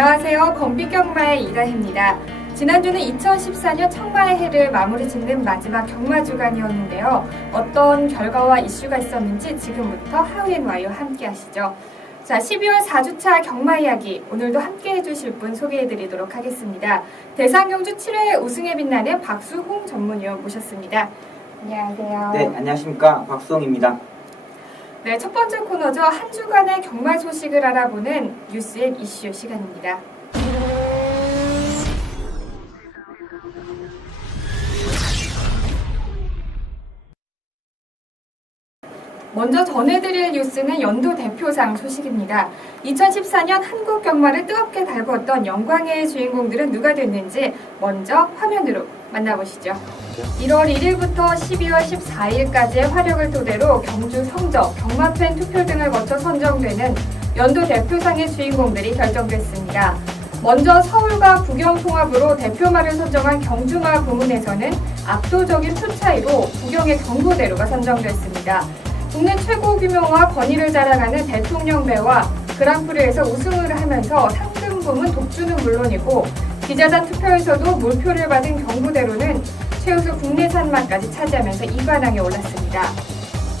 안녕하세요. 건비경마의 이다혜입니다. 지난주는 2014년 청마의 해를 마무리 짓는 마지막 경마 주간이었는데요. 어떤 결과와 이슈가 있었는지 지금부터 하우앤와이와 함께 하시죠. 자, 12월 4주차 경마 이야기, 오늘도 함께 해주실 분 소개해드리도록 하겠습니다. 대상경주 7회 우승에 빛나는 박수홍 전문위원 모셨습니다. 안녕하세요. 네, 안녕하십니까. 박수홍입니다. 네, 첫 번째 코너죠. 한 주간의 경마 소식을 알아보는 뉴스앱 이슈 시간입니다. 먼저 전해드릴 뉴스는 연도 대표상 소식입니다. 2014년 한국 경마를 뜨겁게 달구었던 영광의 주인공들은 누가 됐는지 먼저 화면으로 만나보시죠. 1월 1일부터 12월 14일까지의 화력을 토대로 경주 성적, 경마팬 투표 등을 거쳐 선정되는 연도 대표상의 주인공들이 결정됐습니다. 먼저 서울과 부경 통합으로 대표마를 선정한 경주마 부문에서는 압도적인 표 차이로 부경의 경보대로가 선정됐습니다. 국내 최고 규모와 권위를 자랑하는 대통령배와 그랑프리에서 우승을 하면서 상금 부문 독주는 물론이고 기자단 투표에서도 몰표를 받은 경보대로는 최우수 국내산마까지 차지하면서 2관왕에 올랐습니다.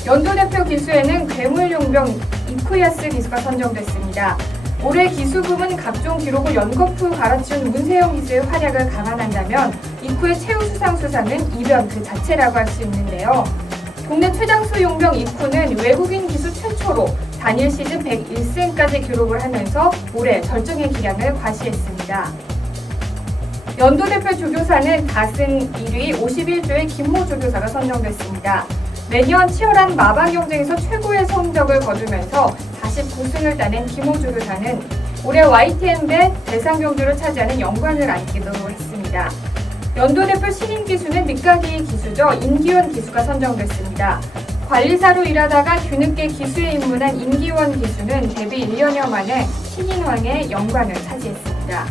연도 대표 기수에는 괴물용병 이쿠야스 기수가 선정됐습니다. 올해 기수 부문 각종 기록을 연거푸 갈아치운 문세영 기수의 활약을 감안한다면 이쿠의 최우수상 수상은 이변 그 자체라고 할 수 있는데요. 국내 최장수 용병 이쿠는 외국인 기수 최초로 단일 시즌 101승까지 기록을 하면서 올해 절정의 기량을 과시했습니다. 연도 대표 조교사는 다승 1위 51조의 김모 조교사가 선정됐습니다. 매년 치열한 마방 경쟁에서 최고의 성적을 거두면서 49승을 따낸 김모 조교사는 올해 YTN배 대상경주를 차지하는 영광을 안기도 했습니다. 연도 대표 신인 기수는 늦가기 기수죠. 임기원 기수가 선정됐습니다. 관리사로 일하다가 뒤늦게 기수에 입문한 임기원 기수는 데뷔 1년여 만에 신인왕의 영광을 차지했습니다.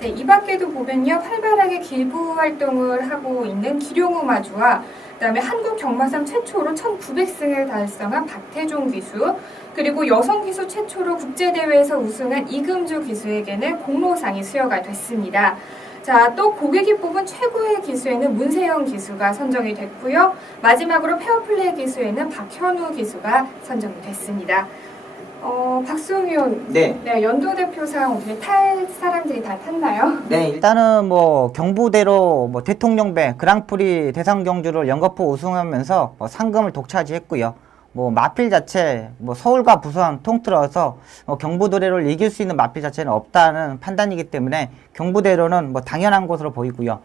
네, 이 밖에도 보면요. 활발하게 기부 활동을 하고 있는 기룡우 마주와 그다음에 한국 경마상 최초로 1900승을 달성한 박태종 기수, 그리고 여성 기수 최초로 국제대회에서 우승한 이금주 기수에게는 공로상이 수여가 됐습니다. 자, 또 고객이 뽑은 최고의 기수에는 문세영 기수가 선정이 됐고요. 마지막으로 페어플레이 기수에는 박현우 기수가 선정이 됐습니다. 박수홍 의원, 네. 연도 대표상 어떻게 탈 사람들이 다 탔나요? 네, 일단은 경부대로 대통령배 그랑프리 대상 경주를 연거푸 우승하면서 상금을 독차지했고요. 마필 자체 서울과 부산 통틀어서 경부대로를 이길 수 있는 마필 자체는 없다는 판단이기 때문에 경부대로는 당연한 것으로 보이고요.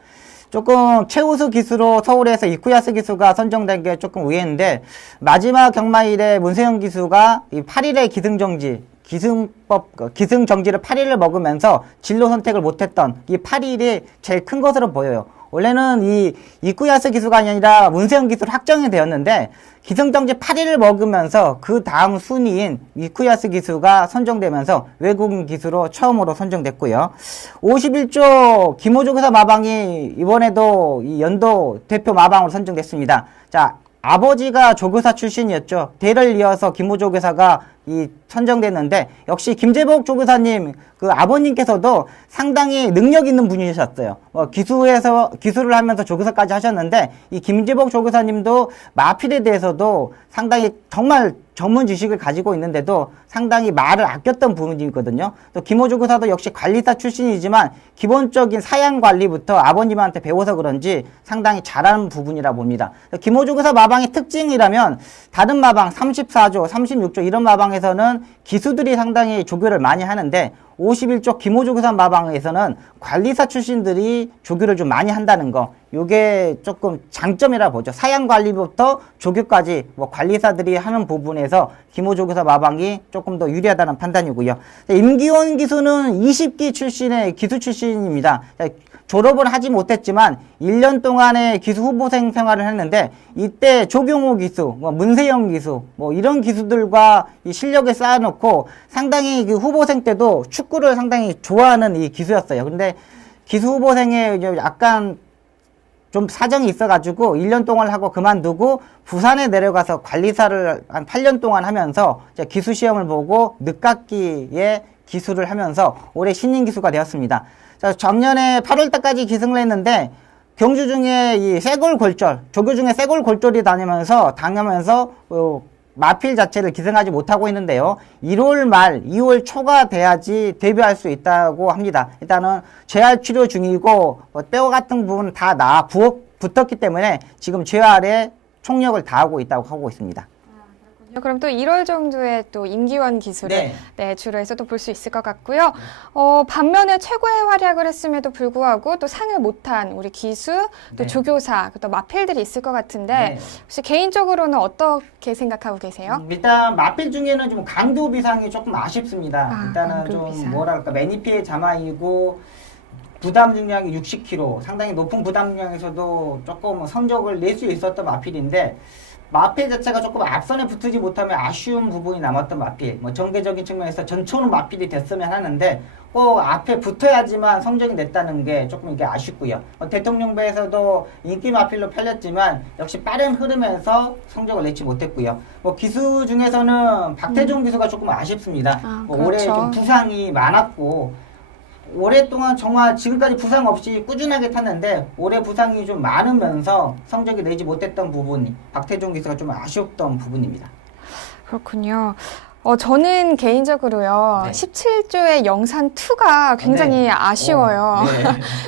조금 최우수 기수로 서울에서 이쿠야스 기수가 선정된 게 조금 의외인데, 마지막 경마일에 문세영 기수가 이 8일의 기승정지를 8일을 먹으면서 진로 선택을 못했던 이 8일이 제일 큰 것으로 보여요. 원래는 이 이쿠야스 기수가 아니라 문세영 기수로 확정이 되었는데, 기승정지 8일을 먹으면서 그 다음 순위인 이쿠야스 기수가 선정되면서 외국인 기수로 처음으로 선정됐고요. 51조 김호조교사 마방이 이번에도 이 연도 대표 마방으로 선정됐습니다. 자, 아버지가 조교사 출신이었죠. 대를 이어서 김호조교사가 선정됐는데, 역시 김재복 조교사님 그 아버님께서도 상당히 능력 있는 분이셨어요. 기수를 하면서 조교사까지 하셨는데, 이 김재복 조교사님도 마필에 대해서도 상당히 정말 전문 지식을 가지고 있는데도 상당히 말을 아꼈던 부분이거든요. 또 김호 조교사도 역시 관리사 출신이지만 기본적인 사양 관리부터 아버님한테 배워서 그런지 상당히 잘하는 부분이라 봅니다. 김호 조교사 마방의 특징이라면 다른 마방 34조, 36조 이런 마방에서는 기수들이 상당히 조교를 많이 하는데, 51조 김호조교사 마방에서는 관리사 출신들이 조교를 좀 많이 한다는 거, 요게 조금 장점이라 보죠. 사양 관리부터 조교까지 관리사들이 하는 부분에서 김호조교사 마방이 조금 더 유리하다는 판단이고요. 임기원 기수는 20기 출신의 기수 출신입니다. 졸업을 하지 못했지만 1년 동안의 기수 후보생 생활을 했는데, 이때 조경호 기수, 문세영 기수, 이런 기수들과 이 실력을 쌓아놓고 상당히 그 후보생 때도 축구를 상당히 좋아하는 이 기수였어요. 근데 기수 후보생에 약간 좀 사정이 있어가지고 1년 동안 하고 그만두고 부산에 내려가서 관리사를 한 8년 동안 하면서 기수 시험을 보고 늦깎이에 기수를 하면서 올해 신인 기수가 되었습니다. 자, 작년에 8월 달까지 기승을 했는데 경주 중에 이 쇄골 골절, 조교 중에 쇄골 골절이 당하면서 마필 자체를 기승하지 못하고 있는데요. 1월 말, 2월 초가 돼야지 데뷔할 수 있다고 합니다. 일단은 재활 치료 중이고 뼈 같은 부분 다 붙었기 때문에 지금 재활에 총력을 다하고 있다고 하고 있습니다. 그럼 또 1월 정도에 또 임기원 기수를 주로해서 또 볼 수 있을 것 같고요. 반면에 최고의 활약을 했음에도 불구하고 또 상을 못한 우리 기수, 또 조교사, 또 마필들이 있을 것 같은데 혹시 개인적으로는 어떻게 생각하고 계세요? 일단 마필 중에는 좀 강도 비상이 조금 아쉽습니다. 일단은 좀 비상. 뭐랄까 매니피의 자마이고 부담 중량이 60kg, 상당히 높은 부담 중량에서도 조금 성적을 낼 수 있었던 마필인데 마필 자체가 조금 앞선에 붙지 못하면 아쉬운 부분이 남았던 마필. 뭐 전개적인 측면에서 전초는 마필이 됐으면 하는데 꼭 앞에 붙어야지만 성적이 냈다는 게 조금 이게 아쉽고요. 대통령배에서도 인기 마필로 팔렸지만 역시 빠른 흐름에서 성적을 내지 못했고요. 기수 중에서는 박태종 기수가 조금 아쉽습니다. 그렇죠. 올해 좀 부상이 많았고 오랫동안 정말 지금까지 부상 없이 꾸준하게 탔는데 올해 부상이 좀 많으면서 성적이 내지 못했던 부분이 박태종 기수가 좀 아쉬웠던 부분입니다. 그렇군요. 저는 개인적으로요, 17조의 영산2가 굉장히 아쉬워요.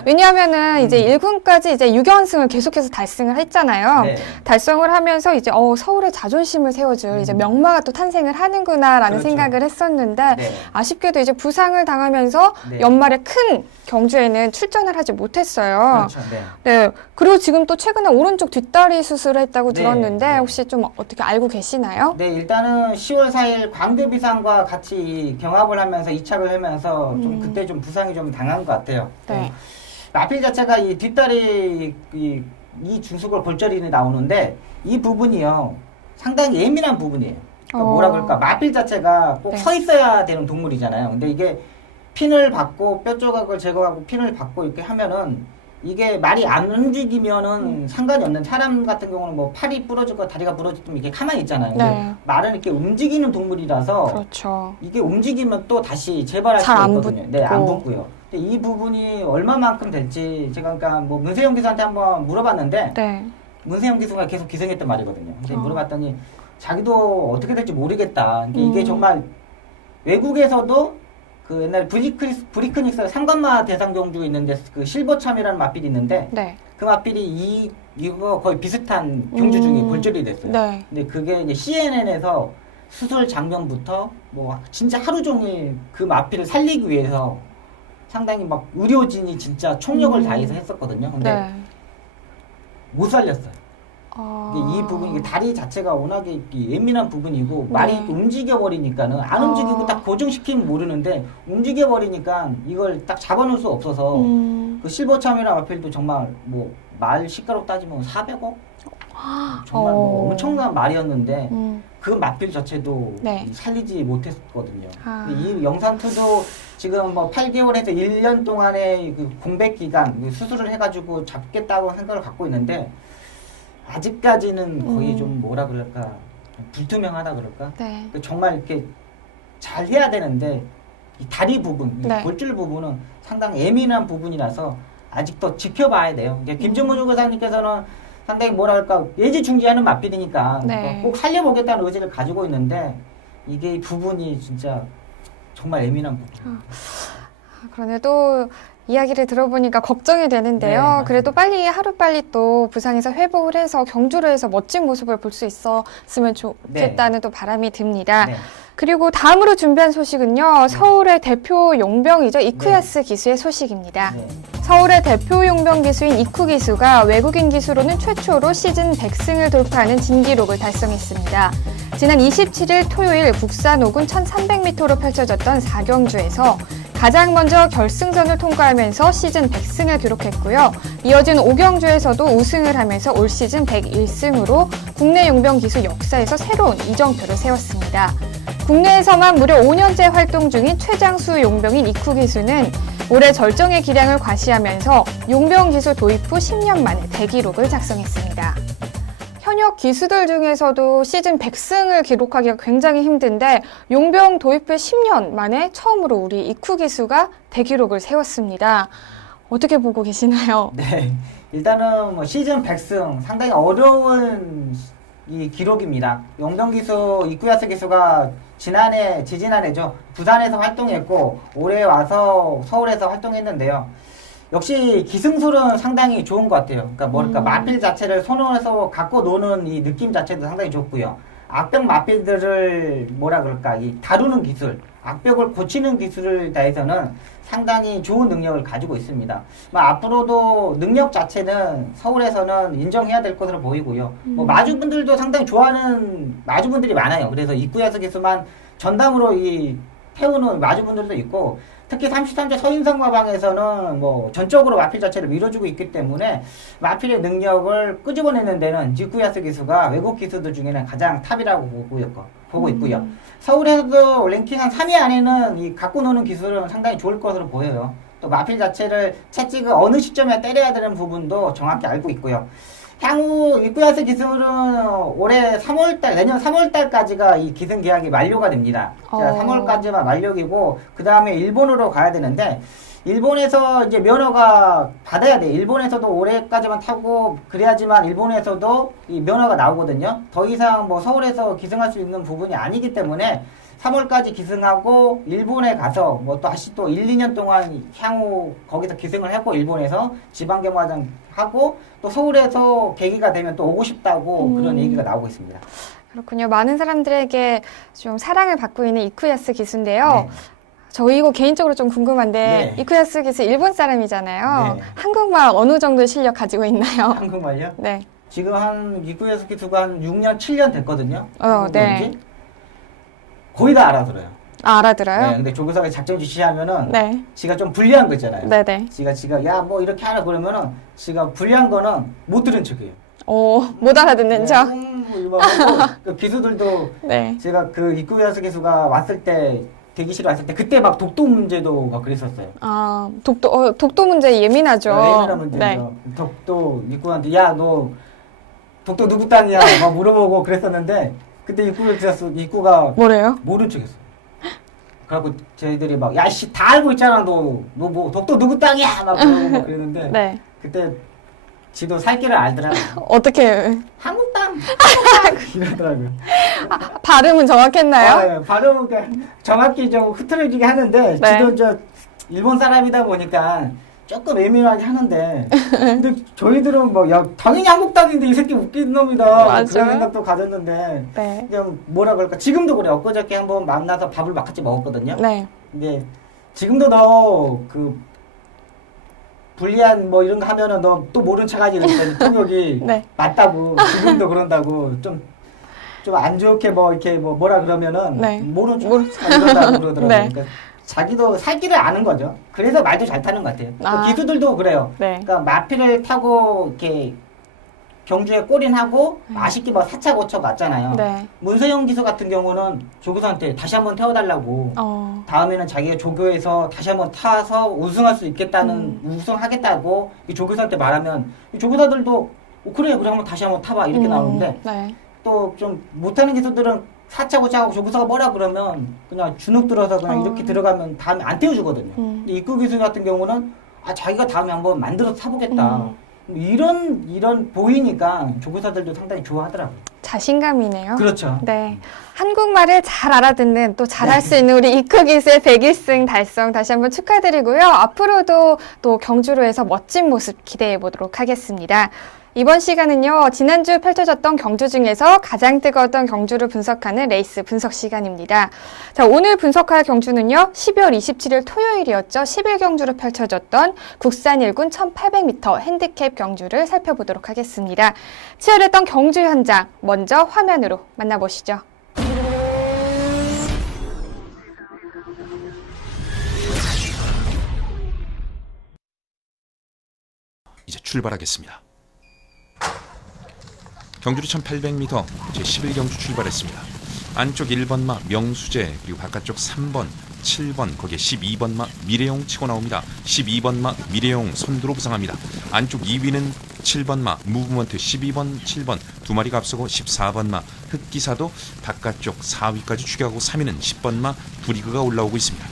왜냐하면은 이제 1군까지 이제 6연승을 계속해서 달성을 했잖아요. 달성을 하면서 이제 서울의 자존심을 세워줄 이제 명마가 또 탄생을 하는구나라는 생각을 했었는데 아쉽게도 이제 부상을 당하면서 연말에 큰 경주에는 출전을 하지 못했어요. 그리고 지금 또 최근에 오른쪽 뒷다리 수술을 했다고 들었는데 혹시 좀 어떻게 알고 계시나요? 네, 일단은 10월 4일 광교비상과 같이 경합을 하면서 이착을 하면서 좀 그때 좀 부상이 좀 당한 것 같아요. 마필 자체가 이 뒷다리 이 중수골 골절이 나오는데 이 부분이요 상당히 예민한 부분이에요. 그러니까 뭐라 그럴까 마필 자체가 꼭 서 있어야 되는 동물이잖아요. 근데 이게 핀을 받고 뼈 조각을 제거하고 핀을 받고 이렇게 하면은 이게 말이 안 움직이면은 상관이 없는 사람 같은 경우는 뭐 팔이 부러지고 다리가 부러지면 이게 가만히 있잖아요. 근데 말은 이렇게 움직이는 동물이라서 이게 움직이면 또 다시 재발할 수 있거든요. 네, 안 붙고요. 근데 이 부분이 얼마만큼 될지 제가 그러니까 뭐 문세영 기수한테 한번 물어봤는데 문세영 기수가 계속 기승했던 말이거든요. 근데 물어봤더니 자기도 어떻게 될지 모르겠다. 이게 정말 외국에서도 그 옛날에 브리크닉스 상관마 대상 경주 있는데 그 실버참이라는 마필이 있는데 그 마필이 이거 거의 비슷한 경주 중에 골절이 됐어요. 근데 그게 이제 CNN에서 수술 장면부터 뭐 진짜 하루 종일 그 마필을 살리기 위해서 상당히 막 의료진이 진짜 총력을 다해서 했었거든요. 근데 못 살렸어요. 이 부분, 이게 다리 자체가 워낙에 예민한 부분이고 말이 움직여버리니까는 안 움직이고 딱 고정시키면 모르는데 움직여버리니까 이걸 딱 잡아놓을 수 없어서 그 실버참이랑 마필도 정말 뭐 말 시가로 따지면 400억? 정말 뭐 엄청난 말이었는데 그 마필 자체도 살리지 못했거든요. 이 영산2도 지금 뭐 8개월에서 1년 동안의 그 공백 기간 수술을 해가지고 잡겠다고 생각을 갖고 있는데 아직까지는 거의 좀 뭐라 그럴까 불투명하다 그럴까 정말 이렇게 잘 해야 되는데 이 다리 부분, 이 골줄 부분은 상당히 예민한 부분이라서 아직 더 지켜봐야 돼요. 이제 김준모 조교사님께서는 상당히 뭐라 그럴까 예지중지하는 마필이니까 꼭 살려보겠다는 의지를 가지고 있는데 이게 부분이 진짜 정말 예민한 부분. 그런데 또 이야기를 들어보니까 걱정이 되는데요. 그래도 하루빨리 또 부상에서 회복을 해서 경주를 해서 멋진 모습을 볼 수 있었으면 좋겠다는 또 바람이 듭니다. 그리고 다음으로 준비한 소식은요. 서울의 대표 용병이죠. 이쿠야스 기수의 소식입니다. 서울의 대표 용병 기수인 이쿠 기수가 외국인 기수로는 최초로 시즌 100승을 돌파하는 진기록을 달성했습니다. 지난 27일 토요일 국산 5군 1300m로 펼쳐졌던 4경주에서 가장 먼저 결승전을 통과하면서 시즌 100승을 기록했고요. 이어진 5경주에서도 우승을 하면서 올 시즌 101승으로 국내 용병 기수 역사에서 새로운 이정표를 세웠습니다. 국내에서만 무려 5년째 활동 중인 최장수 용병인 이쿠 기수는 올해 절정의 기량을 과시하면서 용병 기수 도입 후 10년 만에 대기록을 작성했습니다. 현역 기수들 중에서도 시즌 100승을 기록하기가 굉장히 힘든데 용병 도입 후 10년 만에 처음으로 우리 이쿠 기수가 대기록을 세웠습니다. 어떻게 보고 계시나요? 네, 일단은 뭐 시즌 100승 상당히 어려운 이 기록입니다. 용병 기수 이쿠야스 기수가 지지난해죠. 부산에서 활동했고 올해 와서 서울에서 활동했는데요. 역시 기승술은 상당히 좋은 것 같아요. 그러니까 뭐랄까 마필 자체를 손으로 갖고 노는 이 느낌 자체도 상당히 좋고요. 악벽 마필들을 뭐라 그럴까 이 다루는 기술, 악벽을 고치는 기술에 대해서는 상당히 좋은 능력을 가지고 있습니다. 앞으로도 능력 자체는 서울에서는 인정해야 될 것으로 보이고요. 뭐 마주분들도 상당히 좋아하는 마주분들이 많아요. 그래서 입구에서 기수만 전담으로 이 태우는 마주분들도 있고, 특히 33제 서인성마방에서는 뭐 전적으로 마필 자체를 밀어주고 있기 때문에 마필의 능력을 끄집어내는 데는 지쿠야스 기수가 외국 기수들 중에는 가장 탑이라고 보고 있고요. 서울에서도 랭킹 한 3위 안에는 이 갖고 노는 기술은 상당히 좋을 것으로 보여요. 또 마필 자체를 채찍을 어느 시점에 때려야 되는 부분도 정확히 알고 있고요. 향후 이쿠야스 기술은 올해 3월달, 내년 3월달까지가 이 기승 계약이 만료가 됩니다. 3월까지만 만료이고, 그 다음에 일본으로 가야 되는데, 일본에서 이제 면허가 받아야 돼. 일본에서도 올해까지만 타고, 그래야지만 일본에서도 이 면허가 나오거든요. 더 이상 뭐 서울에서 기승할 수 있는 부분이 아니기 때문에, 3월까지 기승하고 일본에 가서 뭐 또 다시 또 1, 2년 동안 향후 거기서 기승을 하고 일본에서 지방경마장 하고 또 서울에서 계기가 되면 또 오고 싶다고 그런 얘기가 나오고 있습니다. 그렇군요. 많은 사람들에게 좀 사랑을 받고 있는 이쿠야스 기수인데요. 네. 저 이거 개인적으로 좀 궁금한데 네. 이쿠야스 기수 일본 사람이잖아요. 네. 한국말 어느 정도 실력 가지고 있나요? 한국말요? 네. 지금 한 이쿠야스 기수가 한 6년, 7년 됐거든요. 네. 거의 다 알아들어요. 알아들어요? 네, 근데 조교사가 작전 지시하면은 네. 지가 좀 불리한 거 있잖아요. 네네. 지가 야 뭐 이렇게 하라 그러면은 지가 불리한 거는 못 들은 척해요. 못 알아듣는 척? 그 기수들도 네. 제가 그 이쿠야스 기수가 왔을 때 대기실에 왔을 때 그때 막 독도 문제도 막 그랬었어요. 독도 문제 예민하죠. 예민한 문제죠. 네. 독도 이쿠한테 야 너 독도 누구 땅이야 막 물어보고 그랬었는데 그때 이쿠가 뭐래요? 모른 척했어. 그래갖고 저희들이 막 야씨 다 알고 있잖아 너 뭐 독도 누구 땅이야 막 그러고 그랬는데 네. 그때 지도 살 길을 알더라고요. 어떻게? 한국 땅 이러더라고요. 발음은 정확했나요? 네, 발음은 정확히 좀 흐트러지게 하는데 네. 지도 저 일본 사람이다 보니까 조금 예민하게 하는데 근데 저희들은 뭐 야 당연히 한국 땅인데 이 새끼 웃긴 놈이다 맞아요. 그런 생각도 가졌는데 네. 그냥 뭐라 그럴까 지금도 그래. 엊그저께 한번 만나서 밥을 막 같이 먹었거든요. 네. 근데 지금도 너 그 불리한 뭐 이런 거 하면은 너 또 모른 척하지 그랬더니 통역이 네. 맞다고 지금도 그런다고 좀 안 좋게 뭐 이렇게 뭐라 그러면은 네. 모른 척 이런다고 그러더라고요. 네. 그러니까 자기도 살 길을 아는 거죠. 그래서 말도 잘 타는 것 같아요. 기수들도 그래요. 네. 그러니까 마피를 타고 이렇게 경주에 골인하고 맛있게 뭐 사차 고쳐 갔잖아요. 네. 문세영 기수 같은 경우는 조교사한테 다시 한번 태워달라고 다음에는 자기가 조교에서 다시 한번 타서 우승할 수 있겠다는 우승하겠다고 이 조교사한테 말하면 이 조교사들도 그래 한번 다시 한번 타봐 이렇게 나오는데 네. 또 좀 못하는 기수들은 사차 고쳐하고 조교사가 뭐라 그러면 그냥 주눅 들어서 그냥 이렇게 들어가면 다음에 안 태워주거든요. 근데 입구 기수 같은 경우는 자기가 다음에 한번 만들어서 타보겠다. 이런 보이니까 조교사들도 상당히 좋아하더라고요. 자신감이네요. 그렇죠. 네. 한국말을 잘 알아듣는 또 잘할 수 있는 우리 이쿠 기수의 101승 달성 다시 한번 축하드리고요. 앞으로도 또 경주로에서 멋진 모습 기대해 보도록 하겠습니다. 이번 시간은요, 지난주 펼쳐졌던 경주 중에서 가장 뜨거웠던 경주를 분석하는 레이스 분석 시간입니다. 자, 오늘 분석할 경주는요, 12월 27일 토요일이었죠. 10일 경주로 펼쳐졌던 국산 1군 1800m 핸디캡 경주를 살펴보도록 하겠습니다. 치열했던 경주 현장, 먼저 화면으로 만나보시죠. 이제 출발하겠습니다. 경주로 1800m 제11경주 출발했습니다. 안쪽 1번마 명수재 그리고 바깥쪽 3번, 7번 거기에 12번마 미래용 치고 나옵니다. 12번마 미래용 선두로 부상합니다. 안쪽 2위는 7번 마 무브먼트 12번 7번 두 마리가 앞서고 14번 마 흑기사도 바깥쪽 4위까지 추격하고 3위는 10번 마 브리그가 올라오고 있습니다.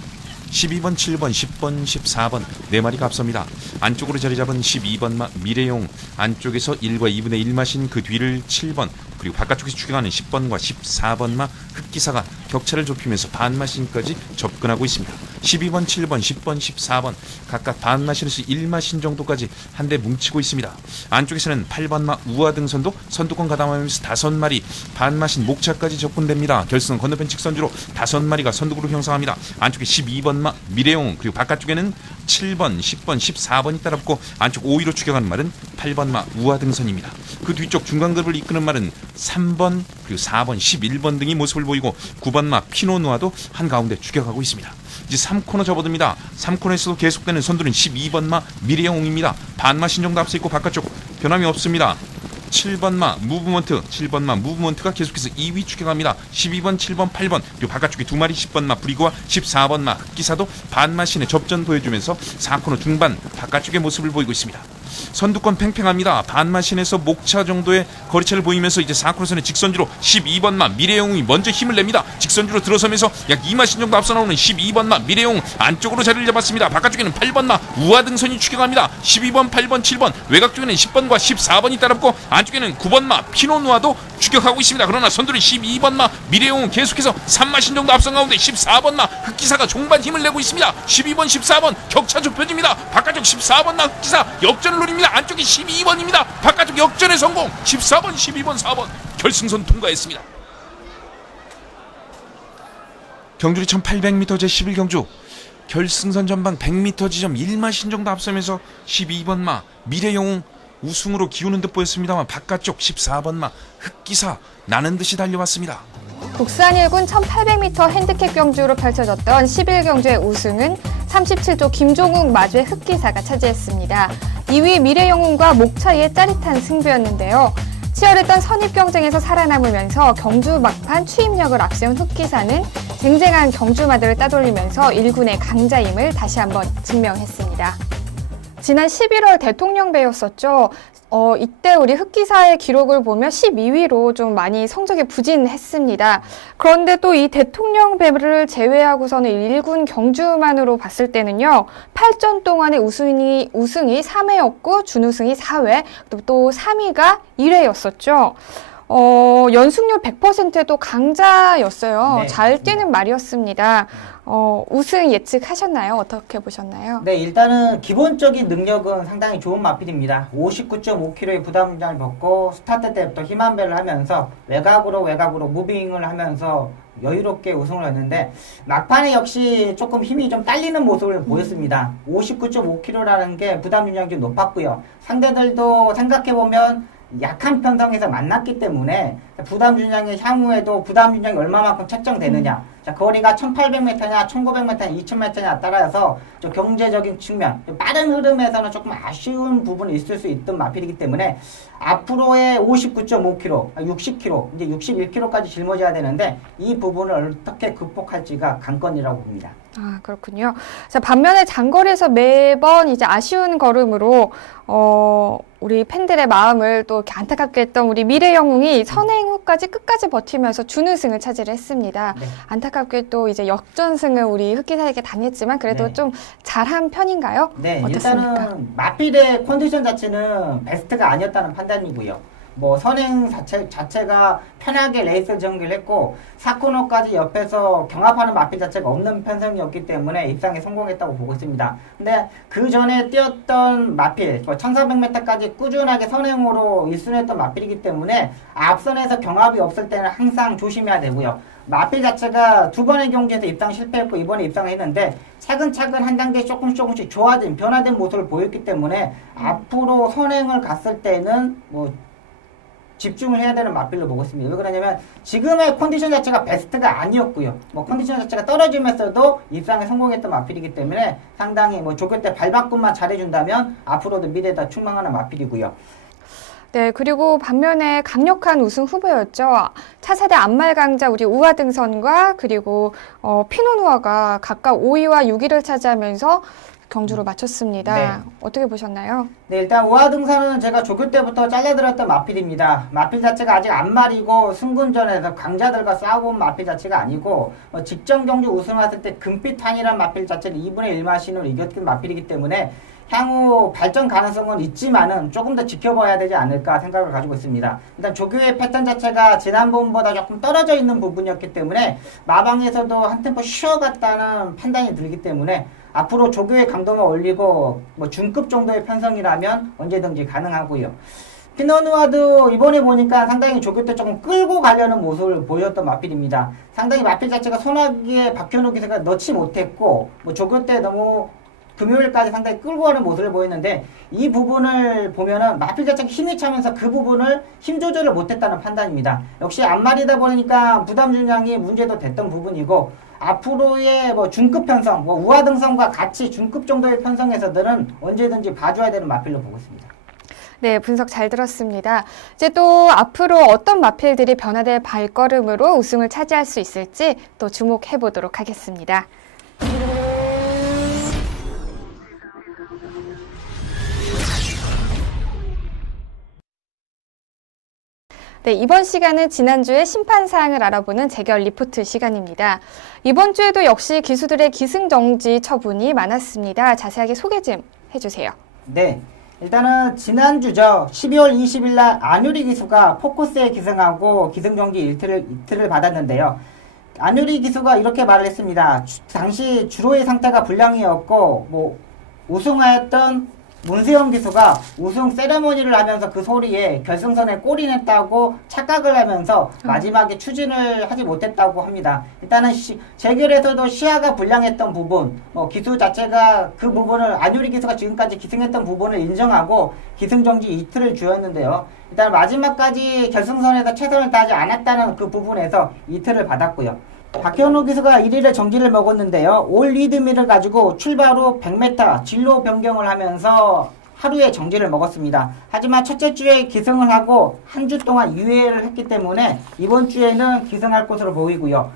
12번, 7번, 10번, 14번 네 마리가 앞섭니다. 안쪽으로 자리 잡은 12번 마 미래용 안쪽에서 1과 2분의 1마신 그 뒤를 7번 그리고 바깥쪽에서 추격하는 10번과 14번 마 흑기사가 격차를 좁히면서 반마신까지 접근하고 있습니다. 12번, 7번, 10번, 14번 각각 반마신에서 1마신 정도까지 한데 뭉치고 있습니다. 안쪽에서는 8번 마 우아등선도 선두권 가담하면서 5마리 반마신 목차까지 접근됩니다. 결승 건너편 직선주로 5마리가 선두그룹 형성합니다. 안쪽에 12번 마 미래용 그리고 바깥쪽에는 7번, 10번, 14번이 따라붙고 안쪽 5위로 추격하는 말은 8번 마 우아등선입니다. 그 뒤쪽 중간그룹을 이끄는 말은 3번 그리고 4번, 11번 등이 모습을 보이고 9번 마 피노누아도 한가운데 추격하고 있습니다. 이제 3코너 접어듭니다. 3코너에서도 계속되는 선두는 12번 마 미래영웅입니다. 반마신 정도 앞서 있고 바깥쪽 변함이 없습니다. 7번 마 무브먼트 7번 마 무브먼트가 계속해서 2위 추격합니다. 12번 7번 8번 그리고 바깥쪽에 두 마리 10번 마 브리그와 14번 마 흑기사도 반마신의 접전 보여주면서 4코너 중반 바깥쪽의 모습을 보이고 있습니다. 선두권 팽팽합니다. 반마신에서 목차 정도의 거리차를 보이면서 이제 4코너선의 직선주로 12번 마 미래영웅이 먼저 힘을 냅니다. 직선주로 들어서면서 약 2마신 정도 앞서 나오는 12번 마 미래영웅 안쪽으로 자리를 잡았습니다. 바깥쪽에는 8번 마 우아등선이 추격합니다. 12번 8번 7번 외곽 쪽에는 10번과 14번이 따라붙고 안쪽에는 9번 마 피노누아도 추격하고 있습니다. 그러나 선두는 12번 마 미래영웅은 계속해서 3마신 정도 앞선 가운데 14번 마 흑기사가 종반 힘을 내고 있습니다. 12번 14번 격차 좁혀집니다. 바깥쪽 14번 마 흑기사 역전을 노립니다. 안쪽이 12번입니다. 바깥쪽 역전의 성공. 14번 12번 4번 결승선 통과했습니다. 경주리 1800m 제11경주 결승선 전방 100m 지점 1마신 정도 앞서면서 12번 마 미래영웅 우승으로 기우는 듯 보였습니다만 바깥쪽 14번 마 흑기사 나는 듯이 달려왔습니다. 국산 1군 1800m 핸디캡 경주로 펼쳐졌던 11경주의 우승은 37조 김종욱 마주의 흑기사가 차지했습니다. 2위 미래영웅과 목차이의 짜릿한 승부였는데요. 치열했던 선입 경쟁에서 살아남으면서 경주 막판 추임력을 앞세운 흑기사는 쟁쟁한 경주마들을 따돌리면서 1군의 강자임을 다시 한번 증명했습니다. 지난 11월 대통령배였었죠. 이때 우리 흑기사의 기록을 보면 12위로 좀 많이 성적이 부진했습니다. 그런데 또 이 대통령배를 제외하고서는 1군 경주만으로 봤을 때는요. 8전 동안의 우승이 3회였고 준우승이 4회, 또 3위가 1회였었죠. 연승률 100%도 강자였어요. 네. 잘 뛰는 말이었습니다. 우승 예측하셨나요? 어떻게 보셨나요? 네, 일단은 기본적인 능력은 상당히 좋은 마필입니다. 59.5kg의 부담장을 벗고 스타트 때부터 힘 한 배를 하면서 외곽으로 무빙을 하면서 여유롭게 우승을 했는데 막판에 역시 조금 힘이 좀 딸리는 모습을 보였습니다. 59.5kg라는 게 부담 중량이 좀 높았고요. 상대들도 생각해보면 약한 편성에서 만났기 때문에 부담 준량의 향후에도 부담 준량이 얼마만큼 책정되느냐, 자, 거리가 1800m냐 1900m냐 2000m냐 따라서 좀 경제적인 측면, 빠른 흐름에서는 조금 아쉬운 부분이 있을 수 있던 마필이기 때문에 앞으로의 59.5kg, 60kg, 이제 61kg까지 짊어져야 되는데 이 부분을 어떻게 극복할지가 관건이라고 봅니다. 아, 그렇군요. 자, 반면에 장거리에서 매번 이제 아쉬운 걸음으로 우리 팬들의 마음을 또 이렇게 안타깝게 했던 우리 미래영웅이 선행 후까지 끝까지 버티면서 준우승을 차지를 했습니다. 네. 안타깝게 또 이제 역전승을 우리 흑기사에게 당했지만 그래도 네. 좀 잘한 편인가요? 네, 어떻습니까? 일단은 마필의 컨디션 자체는 베스트가 아니었다는 판단이고요. 뭐 선행 자체가 편하게 레이스 전개를 했고 4코너까지 옆에서 경합하는 마필 자체가 없는 편성이었기 때문에 입상에 성공했다고 보고 있습니다. 근데 그 전에 뛰었던 마필 1400m까지 꾸준하게 선행으로 1순위했던 마필이기 때문에 앞선에서 경합이 없을 때는 항상 조심해야 되고요. 마필 자체가 두 번의 경기에서 입상 실패했고 이번에 입상을 했는데 차근차근 한 단계 조금씩 좋아진 변화된 모습을 보였기 때문에 앞으로 선행을 갔을 때는 뭐 집중을 해야 되는 마필로 보고 있습니다. 왜 그러냐면 지금의 컨디션 자체가 베스트가 아니었고요. 뭐 컨디션 자체가 떨어지면서도 입상에 성공했던 마필이기 때문에 상당히 뭐 조교 때 발바꿈만 잘해준다면 앞으로도 미래에다 충망하는 마필이고요. 네, 그리고 반면에 강력한 우승 후보였죠. 차세대 안말 강자 우리 우아등선과 그리고 피노누아가 각각 5위와 6위를 차지하면서 경주로 마쳤습니다. 네. 어떻게 보셨나요? 네, 일단 우하등산은 제가 조교 때부터 잘라들었던 마필입니다. 마필 자체가 아직 안 말이고 승군전에서 강자들과 싸워본 마필 자체가 아니고 직전 경주 우승했을 때 금빛탄이란 마필 자체를 2분의 1마신으로 이겼던 마필이기 때문에 향후 발전 가능성은 있지만은 조금 더 지켜봐야 되지 않을까 생각을 가지고 있습니다. 일단 조교의 패턴 자체가 지난번보다 조금 떨어져 있는 부분이었기 때문에 마방에서도 한 템포 쉬어갔다는 판단이 들기 때문에 앞으로 조교의 강도만 올리고 뭐 중급 정도의 편성이라면 언제든지 가능하고요. 피너누아도 이번에 보니까 상당히 조교 때 조금 끌고 가려는 모습을 보였던 마필입니다. 상당히 마필 자체가 소나기에 박현우 기사가 넣지 못했고 뭐 조교 때 너무 금요일까지 상당히 끌고 가는 모습을 보였는데 이 부분을 보면은 마필 자체가 힘이 차면서 그 부분을 힘 조절을 못했다는 판단입니다. 역시 앞말이다 보니까 부담 중량이 문제도 됐던 부분이고 앞으로의 뭐 중급 편성, 뭐 우하등성과 같이 중급 정도의 편성에서들은 언제든지 봐줘야 되는 마필로 보고 있습니다. 네, 분석 잘 들었습니다. 이제 또 앞으로 어떤 마필들이 변화될 발걸음으로 우승을 차지할 수 있을지 또 주목해 보도록 하겠습니다. 네, 이번 시간은 지난주의 심판 사항을 알아보는 재결 리포트 시간입니다. 이번 주에도 역시 기수들의 기승정지 처분이 많았습니다. 자세하게 소개 좀 해주세요. 네. 일단은 지난주죠. 12월 20일 날 안유리 기수가 포커스에 기승하고 기승정지 이틀을 받았는데요. 안유리 기수가 이렇게 말을 했습니다. 당시 주로의 상태가 불량이었고 뭐 우승하였던 문세영 기수가 우승 세레모니를 하면서 그 소리에 결승선에 골이 냈다고 착각을 하면서 마지막에 추진을 하지 못했다고 합니다. 일단은 재결에서도 시야가 불량했던 부분, 기수 자체가 그 부분을 안유리 기수가 지금까지 기승했던 부분을 인정하고 기승정지 이틀을 주었는데요. 일단 마지막까지 결승선에서 최선을 다하지 않았다는 그 부분에서 이틀을 받았고요. 박현우 기수가 1일에 정지를 먹었는데요. 올 리드미를 가지고 출발 후 100m 진로 변경을 하면서 하루에 정지를 먹었습니다. 하지만 첫째 주에 기승을 하고 한 주 동안 유예를 했기 때문에 이번 주에는 기승할 것으로 보이고요.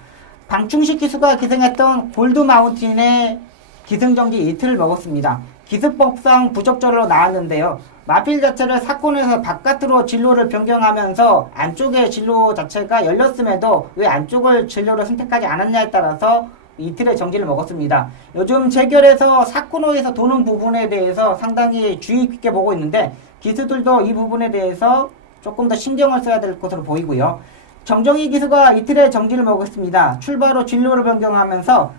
방충식 기수가 기승했던 골드 마운틴에 기승정지 이틀을 먹었습니다. 기습법상 부적절로 나왔는데요. 마필 자체를 사건에서 바깥으로 진로를 변경하면서 안쪽의 진로 자체가 열렸음에도 왜 안쪽을 진로를 선택하지 않았냐에 따라서 이틀의 정지를 먹었습니다. 요즘 재결에서 사코노에서 도는 부분에 대해서 상당히 주의 깊게 보고 있는데 기수들도 이 부분에 대해서 조금 더 신경을 써야 될 것으로 보이고요. 정정희 기수가 이틀의 정지를 먹었습니다. 출발 후 진로를 변경하면서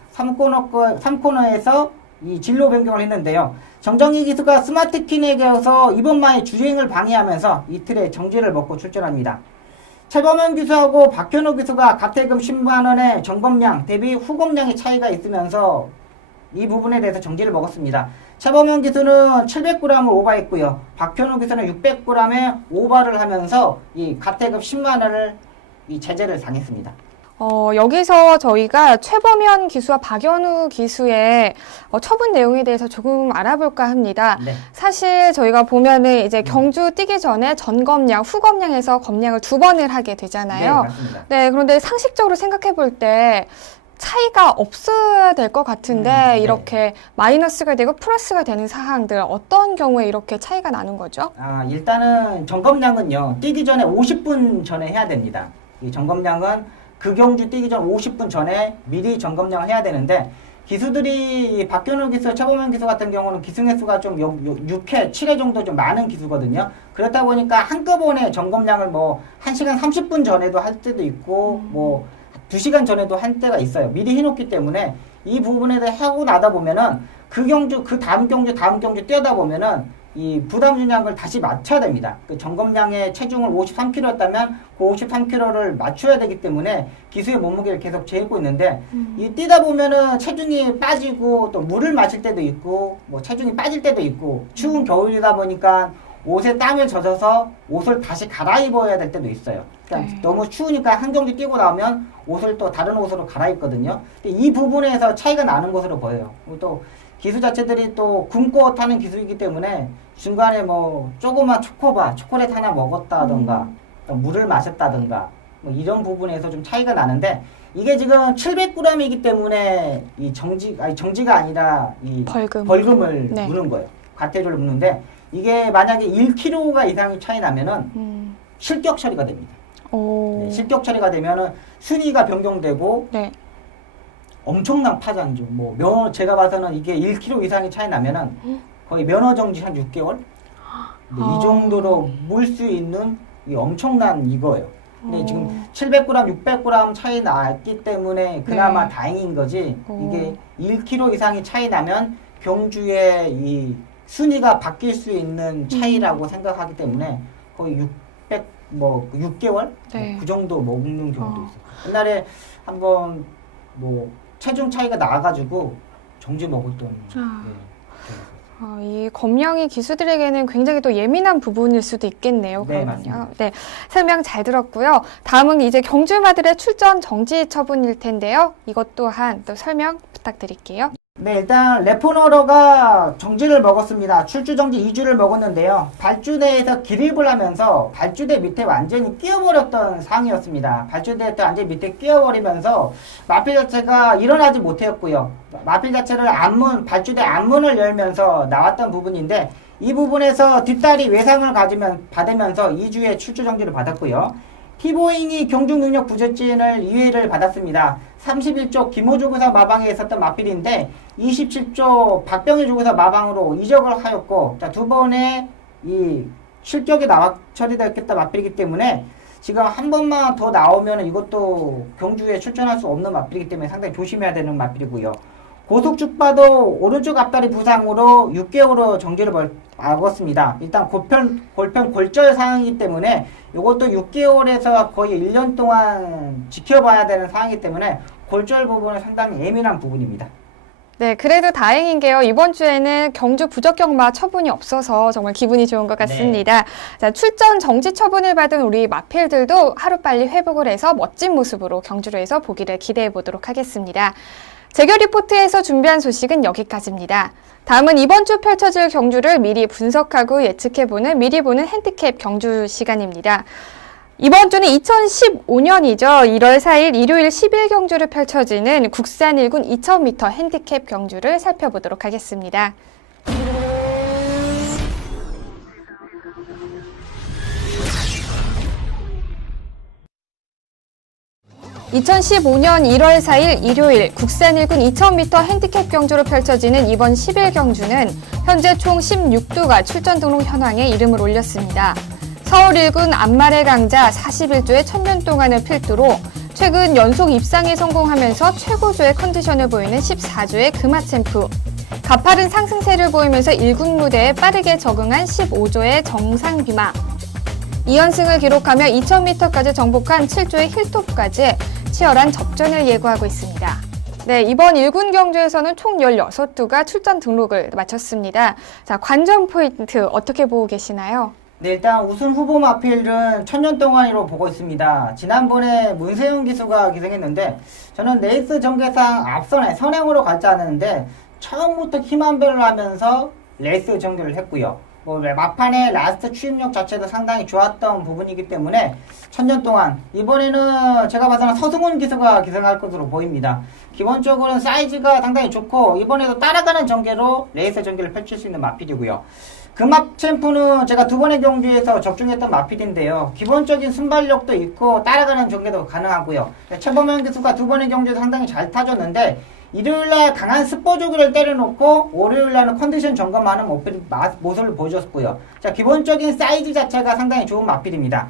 3코너에서 이 진로 변경을 했는데요. 정정희 기수가 스마트킨에게서 이번만에 주행을 방해하면서 이틀의 정지를 먹고 출전합니다. 최범현 기수하고 박현우 기수가 가태금 10만원의 점검량 대비 후검량의 차이가 있으면서 이 부분에 대해서 정지를 먹었습니다. 최범현 기수는 700g을 오버했고요. 박현우 기수는 600g의 오버를 하면서 이 가태금 10만원을 이 제재를 당했습니다. 여기서 저희가 최범현 기수와 박연우 기수의 처분 내용에 대해서 조금 알아볼까 합니다. 네. 사실 저희가 보면은 이제 경주 뛰기 전에 전검량, 후검량에서 검량을 2번을 하게 되잖아요. 네, 맞습니다. 네, 그런데 상식적으로 생각해 볼 때 차이가 없어야 될 것 같은데 네. 이렇게 마이너스가 되고 플러스가 되는 사항들 어떤 경우에 이렇게 차이가 나는 거죠? 일단은 점검량은요. 뛰기 전에 50분 전에 해야 됩니다. 이 점검량은 그 경주 뛰기 전 50분 전에 미리 점검량을 해야 되는데 기수들이 박현우 기수, 최범현 기수 같은 경우는 기승 횟수가 좀 6회, 7회 정도 좀 많은 기수거든요. 그렇다 보니까 한꺼번에 점검량을 뭐 1시간 30분 전에도 할 때도 있고 뭐 2시간 전에도 할 때가 있어요. 미리 해놓기 때문에 이 부분에 대해 하고 나다 보면은 그 경주, 그 다음 경주 뛰어다 보면은 이 부담 중량을 다시 맞춰야 됩니다. 그 점검량의 체중을 53kg였다면 그 53kg를 맞춰야 되기 때문에 기수의 몸무게를 계속 재고 있는데 이 뛰다 보면은 체중이 빠지고 또 물을 마실 때도 있고 뭐 체중이 빠질 때도 있고 추운 겨울이다 보니까 옷에 땀을 젖어서 옷을 다시 갈아입어야 될 때도 있어요. 그러니까 네. 너무 추우니까 한 경기 뛰고 나오면 옷을 또 다른 옷으로 갈아입거든요. 이 부분에서 차이가 나는 것으로 보여요. 그리고 또 기수 자체들이 또 굶고 타는 기수이기 때문에 중간에 뭐 조그만 초콜릿 하나 먹었다던가 또 물을 마셨다던가 뭐 이런 부분에서 좀 차이가 나는데 이게 지금 700g이기 때문에 이 정지가 아니라 이 벌금을 네. 무는 거예요. 과태료를 무는데 이게 만약에 1kg 이상이 차이 나면은 실격 처리가 됩니다. 네, 실격 처리가 되면은 순위가 변경되고 네. 엄청난 파장이죠. 뭐 제가 봐서는 이게 1kg 이상이 차이 나면은 거의 면허 정지 한 6개월? 네, 이 정도로 물 수 있는 이 엄청난 이거예요. 근데 지금 700g, 600g 차이 났기 때문에 그나마 네. 다행인 거지. 이게 1kg 이상이 차이 나면 경주의 이 순위가 바뀔 수 있는 차이라고 생각하기 때문에 거의 6개월? 네. 그 정도 먹는 경우도 있어요. 옛날에 한번 뭐 체중 차이가 나가지고 정지 먹었던 이 검령이 기수들에게는 굉장히 또 예민한 부분일 수도 있겠네요. 네, 그러면요. 맞습니다. 네, 설명 잘 들었고요. 다음은 이제 경주마들의 출전 정지 처분일 텐데요. 이것 또한 또 설명 부탁드릴게요. 네, 일단 레포너러가 정지를 먹었습니다. 출주 정지 2주를 먹었는데요. 발주대에서 기립을 하면서 발주대 밑에 완전히 끼어버렸던 상황이었습니다. 발주대 완전히 밑에 끼어버리면서 마필 자체가 일어나지 못했고요. 마필 자체를 발주대 앞문을 열면서 나왔던 부분인데 이 부분에서 뒷다리 외상을 받으면서 2주의 출주 정지를 받았고요. 피보잉이 경중능력 부재진을 2회를 받았습니다. 31조 김호조교사 마방에 있었던 마필인데 27조 박병희 조교사 마방으로 이적을 하였고, 자, 두 번의 이 실격이 처리되었겠다 마필이기 때문에 지금 한 번만 더 나오면 이것도 경주에 출전할 수 없는 마필이기 때문에 상당히 조심해야 되는 마필이고요. 고속축바도 오른쪽 앞다리 부상으로 6개월로 정지를 먹었습니다. 일단 골절 상황이기 때문에 이것도 6개월에서 거의 1년 동안 지켜봐야 되는 상황이기 때문에 골절 부분은 상당히 예민한 부분입니다. 네, 그래도 다행인 게요. 이번 주에는 경주 부적격마 처분이 없어서 정말 기분이 좋은 것 같습니다. 네. 자, 출전 정지 처분을 받은 우리 마필들도 하루빨리 회복을 해서 멋진 모습으로 경주로에서 보기를 기대해 보도록 하겠습니다. 재결 리포트에서 준비한 소식은 여기까지입니다. 다음은 이번 주 펼쳐질 경주를 미리 분석하고 예측해보는 미리 보는 핸디캡 경주 시간입니다. 이번 주는 2015년이죠. 1월 4일 일요일 10일 경주를 펼쳐지는 국산 1군 2000m 핸디캡 경주를 살펴보도록 하겠습니다. 2015년 1월 4일 일요일 국산 1군 2000m 핸디캡 경주로 펼쳐지는 이번 10일 경주는 현재 총 16두가 출전 등록 현황에 이름을 올렸습니다. 서울 1군 안말의 강자 41조의 천년 동안을 필두로 최근 연속 입상에 성공하면서 최고조의 컨디션을 보이는 14조의 금화챔프, 가파른 상승세를 보이면서 1군 무대에 빠르게 적응한 15조의 정상비마, 2연승을 기록하며 2000m까지 정복한 7조의 힐톱까지 치열한 접전을 예고하고 있습니다. 네, 이번 1군 경주에서는 총 16두가 출전 등록을 마쳤습니다. 자, 관전 포인트 어떻게 보고 계시나요? 네, 일단 우승 후보 마필은 천년 동안으로 보고 있습니다. 지난번에 문세윤 기수가 기승했는데 저는 레이스 전개상 앞선에 선행으로 갈지 않았는데 처음부터 힘한별을 하면서 레이스 전개를 했고요. 막판에 라스트 추임력 자체도 상당히 좋았던 부분이기 때문에 천년 동안 이번에는 제가 봐서는 서승훈 기수가 기승할 것으로 보입니다. 기본적으로는 사이즈가 상당히 좋고 이번에도 따라가는 전개로 레이스 전개를 펼칠 수 있는 마필이고요. 금합 챔프는 제가 두 번의 경주에서 적중했던 마필인데요. 기본적인 순발력도 있고 따라가는 전개도 가능하고요. 최범현 기수가 두 번의 경주에서 상당히 잘 타줬는데 일요일날 강한 스포 조기를 때려놓고 월요일날은 컨디션 점검하는 모습을 보여줬고요. 자, 기본적인 사이즈 자체가 상당히 좋은 마필입니다.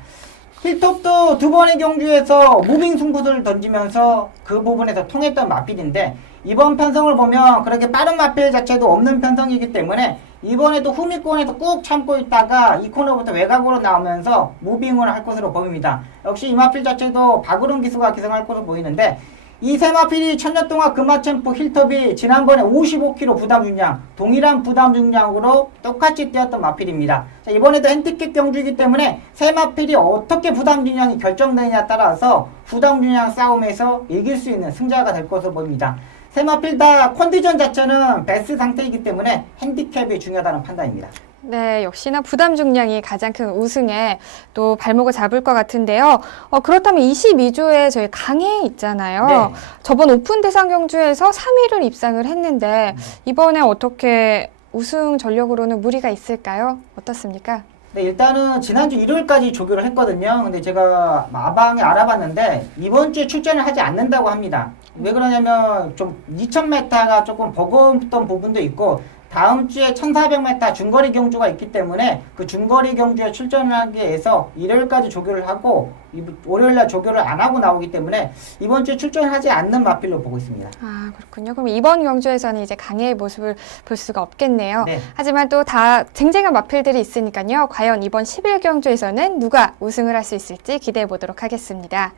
힐톱도 두 번의 경주에서 무빙 승부수를 던지면서 그 부분에서 통했던 마필인데 이번 편성을 보면 그렇게 빠른 마필 자체도 없는 편성이기 때문에 이번에도 후미권에서 꾹 참고 있다가 이 코너부터 외곽으로 나오면서 무빙을 할 것으로 보입니다. 역시 이 마필 자체도 박으론 기수가 기승할 것으로 보이는데 이 세 마필이 천년 동안 금화챔프 힐톱이 지난번에 55kg 부담 중량, 동일한 부담 중량으로 똑같이 뛰었던 마필입니다. 자, 이번에도 핸디캡 경주이기 때문에 세 마필이 어떻게 부담 중량이 결정되느냐에 따라서 부담 중량 싸움에서 이길 수 있는 승자가 될 것으로 보입니다. 세 마필 다 컨디션 자체는 베스트 상태이기 때문에 핸디캡이 중요하다는 판단입니다. 네, 역시나 부담 중량이 가장 큰 우승에 또 발목을 잡을 것 같은데요. 그렇다면 22조에 저희 강해 있잖아요. 네. 저번 오픈 대상 경주에서 3위를 입상을 했는데 이번에 어떻게 우승 전력으로는 무리가 있을까요? 어떻습니까? 네, 일단은 지난주 일요일까지 조교를 했거든요. 근데 제가 마방에 알아봤는데 이번 주에 출전을 하지 않는다고 합니다. 왜 그러냐면 좀 2000m가 조금 버거웠던 부분도 있고 다음 주에 1400m 중거리 경주가 있기 때문에 그 중거리 경주에 출전을 하기 위해서 일요일까지 조교를 하고 월요일날 조교를 안 하고 나오기 때문에 이번 주에 출전하지 않는 마필로 보고 있습니다. 아, 그렇군요. 그럼 이번 경주에서는 이제 강해의 모습을 볼 수가 없겠네요. 네. 하지만 또 다 쟁쟁한 마필들이 있으니까요. 과연 이번 11경주에서는 누가 우승을 할 수 있을지 기대해 보도록 하겠습니다.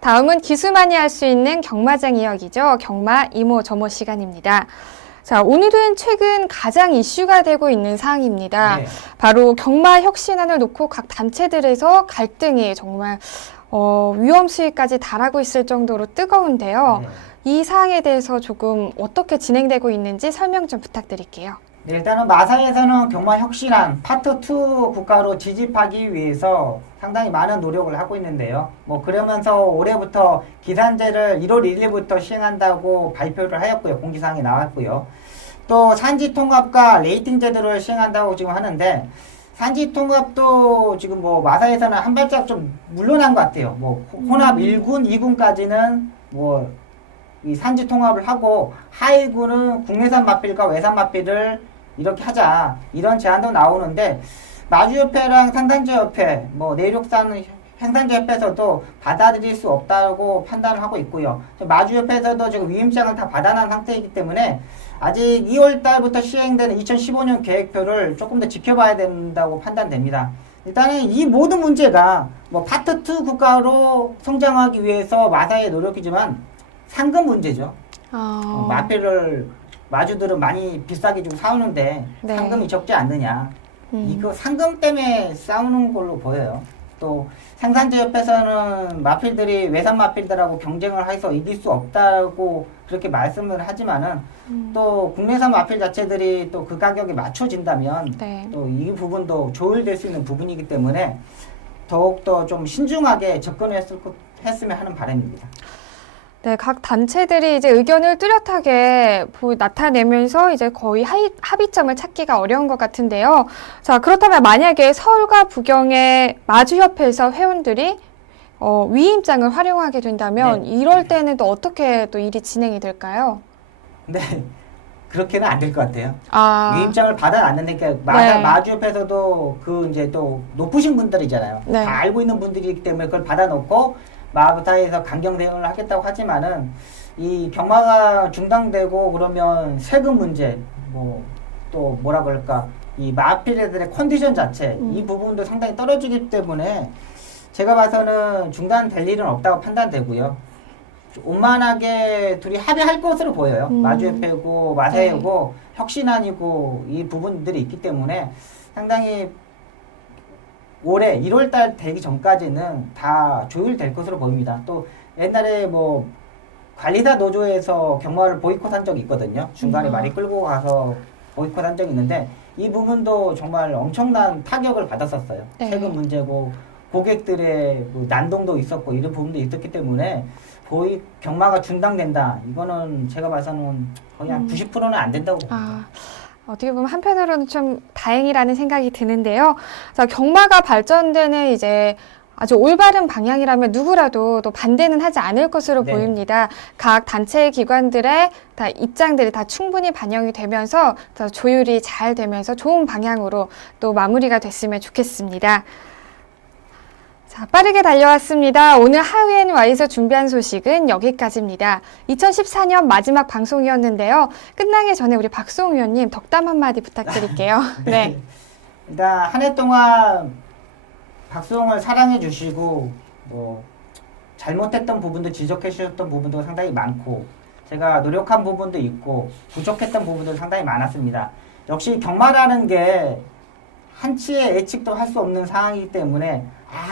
다음은 기수만이 할 수 있는 경마장 이야기죠. 경마 이모 저모 시간입니다. 자, 오늘은 최근 가장 이슈가 되고 있는 사항입니다. 네. 바로 경마 혁신안을 놓고 각 단체들에서 갈등이 정말 위험 수위까지 달하고 있을 정도로 뜨거운데요. 네. 이 사항에 대해서 조금 어떻게 진행되고 있는지 설명 좀 부탁드릴게요. 네, 일단은 마사에서는 경마 혁신안 파트 2 국가로 지집하기 위해서 상당히 많은 노력을 하고 있는데요. 뭐 그러면서 올해부터 기산제를 1월 1일부터 시행한다고 발표를 하였고요. 공지사항이 나왔고요. 또 산지 통합과 레이팅 제도를 시행한다고 지금 하는데 산지 통합도 지금 뭐 마사에서는 한 발짝 좀 물러난 것 같아요. 뭐 혼합 1군, 2군까지는 뭐 이 산지 통합을 하고 하위군은 국내산 마필과 외산 마필을 이렇게 하자 이런 제안도 나오는데 마주협회랑 상산제협회 뭐 내륙산 행산제협회에서도 받아들일 수 없다고 판단을 하고 있고요. 마주협회에서도 지금 위임장을 다 받아난 상태이기 때문에 아직 2월 달부터 시행되는 2015년 계획표를 조금 더 지켜봐야 된다고 판단됩니다. 일단은 이 모든 문제가 뭐 파트 2 국가로 성장하기 위해서 마사의 노력이지만 상금 문제죠. 마필을 마주들은 많이 비싸게 주고 사오는데 네. 상금이 적지 않느냐. 이거 상금 때문에 싸우는 걸로 보여요. 또 생산제협회에서는 마필들이 외산 마필들하고 경쟁을 해서 이길 수 없다고 그렇게 말씀을 하지만은 또 국내산 마필 자체들이 또 그 가격에 맞춰진다면 네. 또 이 부분도 조율될 수 있는 부분이기 때문에 더욱더 좀 신중하게 접근했으면 하는 바람입니다. 네, 각 단체들이 이제 의견을 뚜렷하게 나타내면서 이제 거의 합의점을 찾기가 어려운 것 같은데요. 자, 그렇다면 만약에 서울과 부경의 마주협회에서 회원들이 위임장을 활용하게 된다면 네. 이럴 때는 또 어떻게 또 일이 진행이 될까요? 네, 그렇게는 안 될 것 같아요. 아, 위임장을 받아놨는데 네. 마주협에서도 그 이제 또 높으신 분들이잖아요. 네. 다 알고 있는 분들이기 때문에 그걸 받아놓고 마부타에서 강경 대응을 하겠다고 하지만은 이 경마가 중단되고 그러면 세금 문제 뭐 또 뭐라 그럴까 이 마필애들의 컨디션 자체 이 부분도 상당히 떨어지기 때문에 제가 봐서는 중단될 일은 없다고 판단되고요. 원만하게 둘이 합의할 것으로 보여요. 마주협회고 마사회고 혁신안이고 이 부분들이 있기 때문에 상당히 올해 1월달 되기 전까지는 다 조율될 것으로 보입니다. 또 옛날에 뭐 관리사 노조에서 경마를 보이콧한 적이 있거든요. 중간에 많이 끌고 가서 보이콧한 적이 있는데 이 부분도 정말 엄청난 타격을 받았었어요. 네. 세금 문제고 고객들의 뭐 난동도 있었고 이런 부분도 있었기 때문에 경마가 중단된다. 이거는 제가 봐서는 거의 한 90%는 안 된다고 봅니다. 어떻게 보면 한편으로는 좀 다행이라는 생각이 드는데요. 자, 경마가 발전되는 이제 아주 올바른 방향이라면 누구라도 또 반대는 하지 않을 것으로 네. 보입니다. 각 단체 기관들의 다 입장들이 다 충분히 반영이 되면서 더 조율이 잘 되면서 좋은 방향으로 또 마무리가 됐으면 좋겠습니다. 자, 빠르게 달려왔습니다. 오늘 하이엔와에서 준비한 소식은 여기까지입니다. 2014년 마지막 방송이었는데요. 끝나기 전에 우리 박수홍 위원님 덕담 한마디 부탁드릴게요. 네. 일단 한 해 동안 박수홍을 사랑해 주시고 뭐 잘못했던 부분도 지적해 주셨던 부분도 상당히 많고 제가 노력한 부분도 있고 부족했던 부분도 상당히 많았습니다. 역시 경마라는 게 한치의 예측도 할 수 없는 상황이기 때문에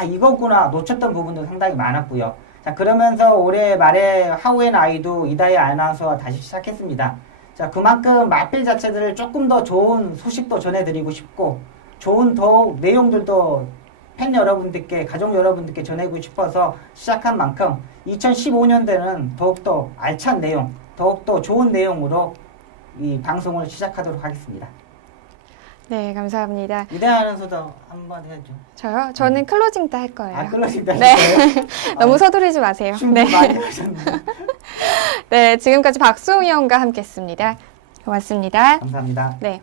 이거구나 놓쳤던 부분도 상당히 많았고요. 자, 그러면서 올해 말에 하우앤아이도 이다혜 아나운서와 다시 시작했습니다. 자, 그만큼 마필 자체들을 조금 더 좋은 소식도 전해드리고 싶고, 좋은 더욱 내용들도 팬 여러분들께, 가족 여러분들께 전하고 싶어서 시작한 만큼 2015년도에는 더욱더 알찬 내용, 더욱더 좋은 내용으로 이 방송을 시작하도록 하겠습니다. 네, 감사합니다. 이다혜 아나운서도 한번 해야죠. 저요? 저는 클로징 때 할 거예요. 아, 클로징 때 네. 하실까요? 너무 서두르지 마세요. 준비 네. 많이 하셨네요. 네, 지금까지 박수홍 의원과 함께했습니다. 고맙습니다. 감사합니다. 네.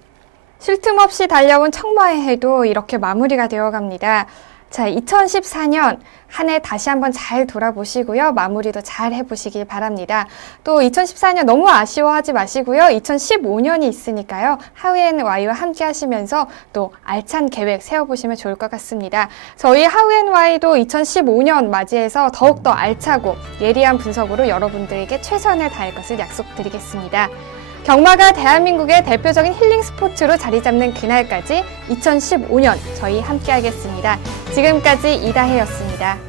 쉴 틈 없이 달려온 청마의 해도 이렇게 마무리가 되어 갑니다. 자, 2014년 한 해 다시 한번 잘 돌아보시고요. 마무리도 잘 해보시길 바랍니다. 또 2014년 너무 아쉬워하지 마시고요. 2015년이 있으니까요. 하우앤와이와 함께 하시면서 또 알찬 계획 세워보시면 좋을 것 같습니다. 저희 하우앤와이도 2015년 맞이해서 더욱더 알차고 예리한 분석으로 여러분들에게 최선을 다할 것을 약속드리겠습니다. 경마가 대한민국의 대표적인 힐링 스포츠로 자리 잡는 그날까지 2015년 저희 함께 하겠습니다. 지금까지 이다혜였습니다.